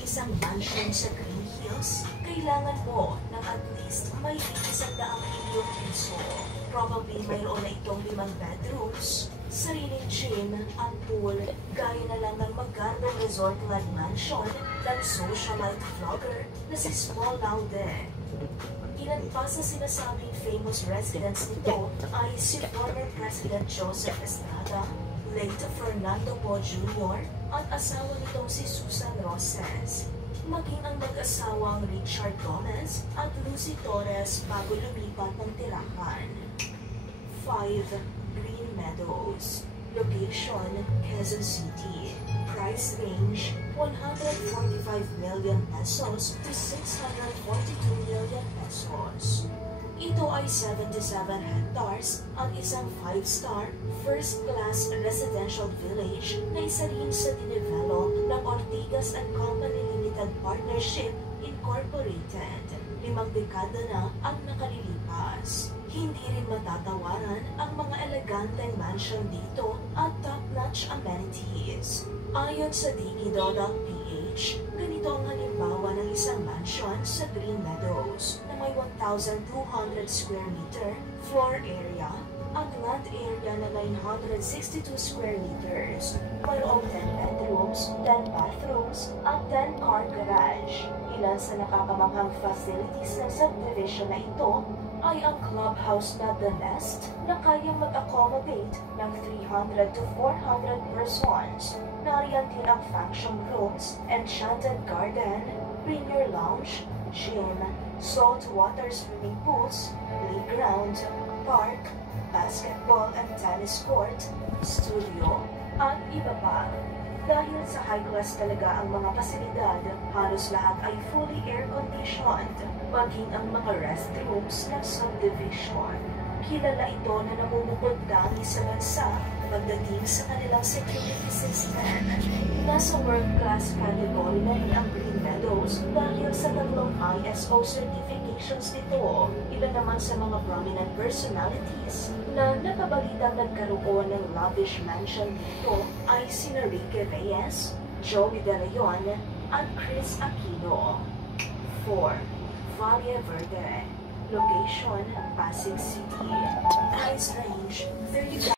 isang mansion sa Green Hills, kailangan mo ng at least may 100 milyong piso. Probably mayroon na itong 5 bedrooms, sariling gym at pool, gaya na lang ng magandang resort-like mansion ng socialite vlogger na si Small Laude. Ilan pa sa sinasabing famous residents nito ay si former President Joseph Estrada, late Fernando Poe Jr. at asawa nitong si Susan Roses, maging ang mag-asawang Richard Gomez at Lucy Torres bago lumipat ng tirahan. 5. Green Meadows. Location, Quezon City. Price range, 145 million pesos to 642 million pesos. Ito ay 77 hectares at isang 5-star, first-class residential village na isa rin sa dinevelop ng Ortigas and Company Limited Partnership Incorporated. 5 dekada na ang nakalilipas. Hindi rin matatawaran ang mga eleganteng mansion dito at top-notch amenities. Ayon sa Digido.ph, ganito ang halimbawa ng isang mansion sa Green Meadows na may 1,200 square meter floor area at land area na 962 square meters. Mayroong 10 bedrooms, 10 bathrooms, at 10 car garage. Ilan sa nakakamanghang facilities ng subdivision na ito ay ang clubhouse na The Nest na kayang mag-accommodate ng 300 to 400 persons. Nariyan din ang function rooms, enchanted garden, premier lounge, gym, saltwater swimming pools, playground, park, basketball and tennis court, studio, at iba pa. Dahil sa high-class talaga ang mga pasilidad, halos lahat ay fully air-conditioned, maging ang mga restrooms ng subdivision. Kilala ito na namumukod dami sa bansa pagdating sa kanilang security system. Nasa world-class category na rin ang Green Meadows dahil sa 3 ISO certifications nito. Ilan naman sa mga prominent personalities na nakabalitang nagkaroon ng lavish mansion dito ay sina Ricky Reyes, Joey De Leon, at Chris Aquino. 4. Valle Verde. Location, Pasig City. Price range, 30